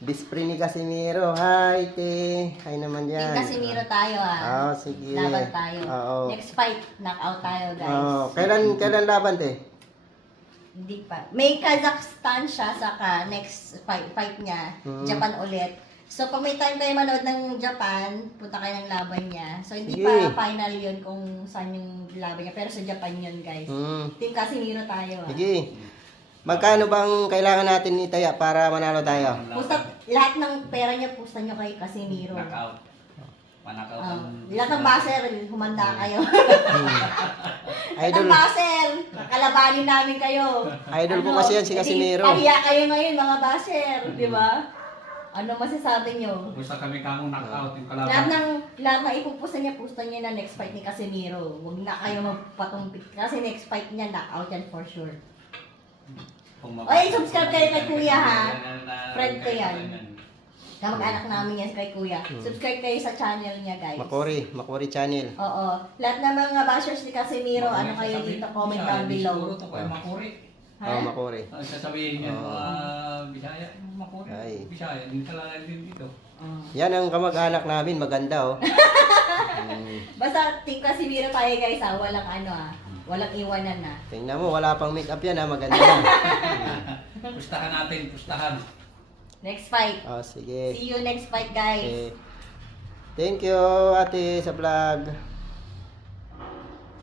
Bispre ni Casimiro. Hi, te. Hi naman yan. Team Casimiro tayo Oo, sige. Laban tayo. Oo. Next fight, knockout tayo guys. Oo. Kailan laban, te? Hindi pa. May Kazakhstan siya, saka next fight niya, Japan ulit. So, kung may time kayo manood ng Japan, punta kayo ng laban niya. So, hindi Sige. pa final yun kung saan yung laban niya. Pero sa Japan yun, guys. Hmm. Team Casimiro tayo. Sige. Magkano bang kailangan natin itaya para manalo tayo? Pusta, lahat ng pera niya, pusta niyo kay Casimiro. Knockout. Manakaw. Lahat ng baser, humanda kayo. Lahat Idol. ng baser, kakalabanin namin kayo. Idol ko kasi yan si Casimiro. Kaya kayo ngayon, mga baser, di ba? Ano masasabi niyo? Basta kami kamong knockout yung Lahat kalaban. ng ipupusta niya, pusta niya na next fight ni Casimiro. Huwag na kayo magpatumpik. Kasi next fight niya, knockout yan for sure. Oy, subscribe kayo kay Kuya, ha? Friend ko yan. Kamag-anak namin yan kay Kuya. Subscribe kayo sa channel niya, guys. Makori channel. Oo. Lahat ng mga bashers ni Casimiro, ano kayo dito, comment down below. Siguro to kayo makuri. Oo, Makori. Ang sasabihin niya mga Bisaya, makuri. Ay. Bisaya, din talaga din dito. Yan ang kamag-anak namin, maganda oh. Basta Team Casimiro tayo, guys, ha? Walang walang iwanan na. Tingnan mo, wala pang make-up yan ha, maganda yan. Pustahan natin, pustahan. Next fight. Oh, sige. See you next fight, guys. Okay. Thank you, ate, sa vlog.